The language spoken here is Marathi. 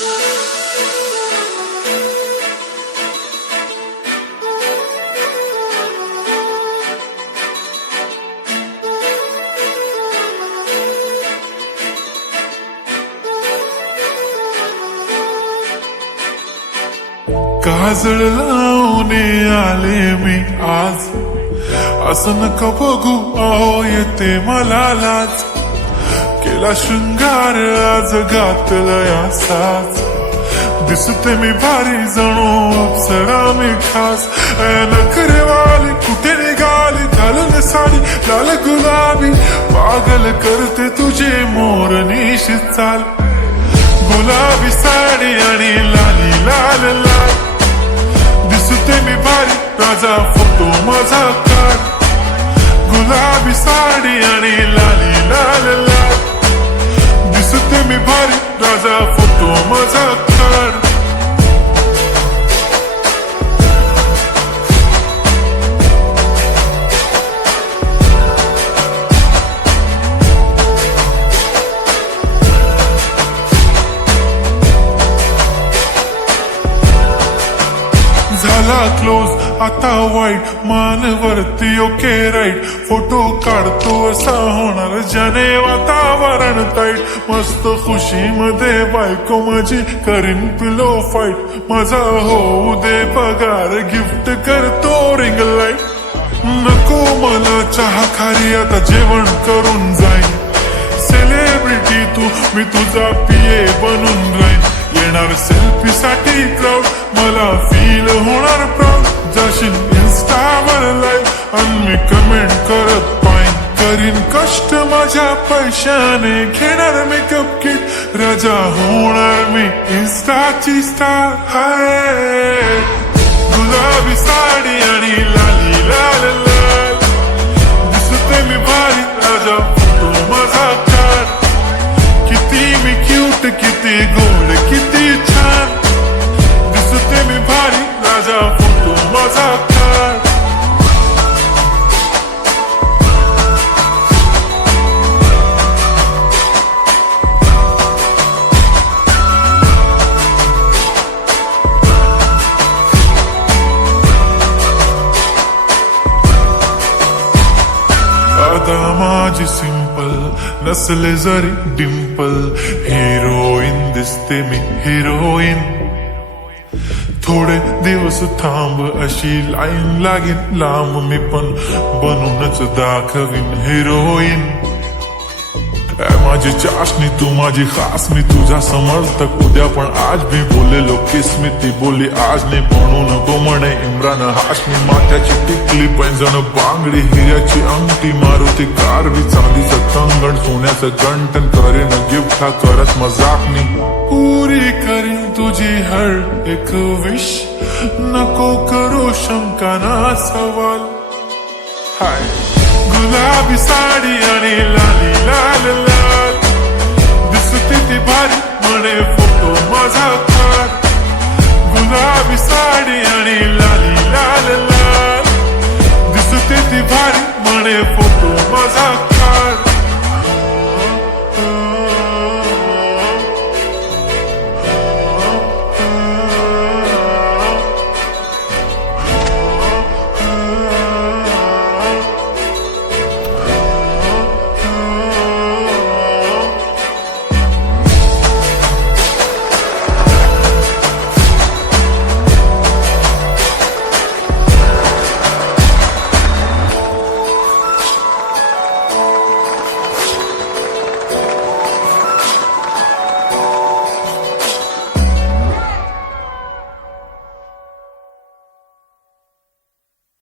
काजळ लावून आले मी आज, असं नका बघू अहो येते मला लाज. केला शृंगार आज घातलाय असाच, दिसते मी भारी जणू अप्सरा मी खास. नखरेवाली कुठे निघाली घालून साडी लाल गुलाबी, पागल करते तुझे मोरनीशी चाल. गुलाबी साडी आणि लाली लाल लाल, दिसते मी भारी राजा फोटो माझा काढ. गुलाबी साडी आणि लाली लाल लाल, दिसते मी भारी राजा फोटो माझा काढ. झाला क्लोज आता वाईट, मान वरती ओके राईट. फोटो काढतो असा होणार ज्याने वातावरण ताईट. मस्त खुशी मध्ये बायको माझी करीन पिलो फाईट. माझा होऊ दे पगार गिफ्ट करतो रिंग लाईट. नको मला चहा खारी आता जेवण करून जाईन. सेलिब्रिटी तू मी तुझा पिये बनून राहीन. येणार सेल्फी साठी क्राऊड मला फील होणार प्राऊड. जाशील इन्स्टावर लाईव्ह आणि मी कमेंट करत पाईन. करीन कष्ट माझ्या पैशाने घेणार मेकअप किट. राजा होणार मी इन्स्टाची स्टार. हाय गुलाबी साडी आणि लाली लाल लाल, दिसते मी भारी राजा फोटो माझा काढ. किती मी क्यूट किती गोड किती छान, दिसते मी भारी राजा फोटो माझा काढ. आता माझी सिंपल नसले जरी डिंपल, हिरोईन दिसते मी हिरोईन. थोडे दिवस थांब अशी लाईन लागेल लांब, मी पण बनूनच दाखवीन हिरोईन. माझी चाशनी तू माझी खास, मी तुझा समर्थक उद्या पण आज मी बोलेलो किस्मी. ती बोली आज नाही म्हणून तो म्हणे इम्रान हाशमी. माथ्याची टिकली पैंजण बांगडी हिऱ्याची अंगठी, मारुती कारवी चांदीचं कंगण सोन्याचं गंटन. करेन गिफ्ट हा करत मजाकनी, पुरी करीन तुझी हर एक विश. नको करू शंका ना सवाल. हाय गुलाबी साडी आणि लाली लाल लाल,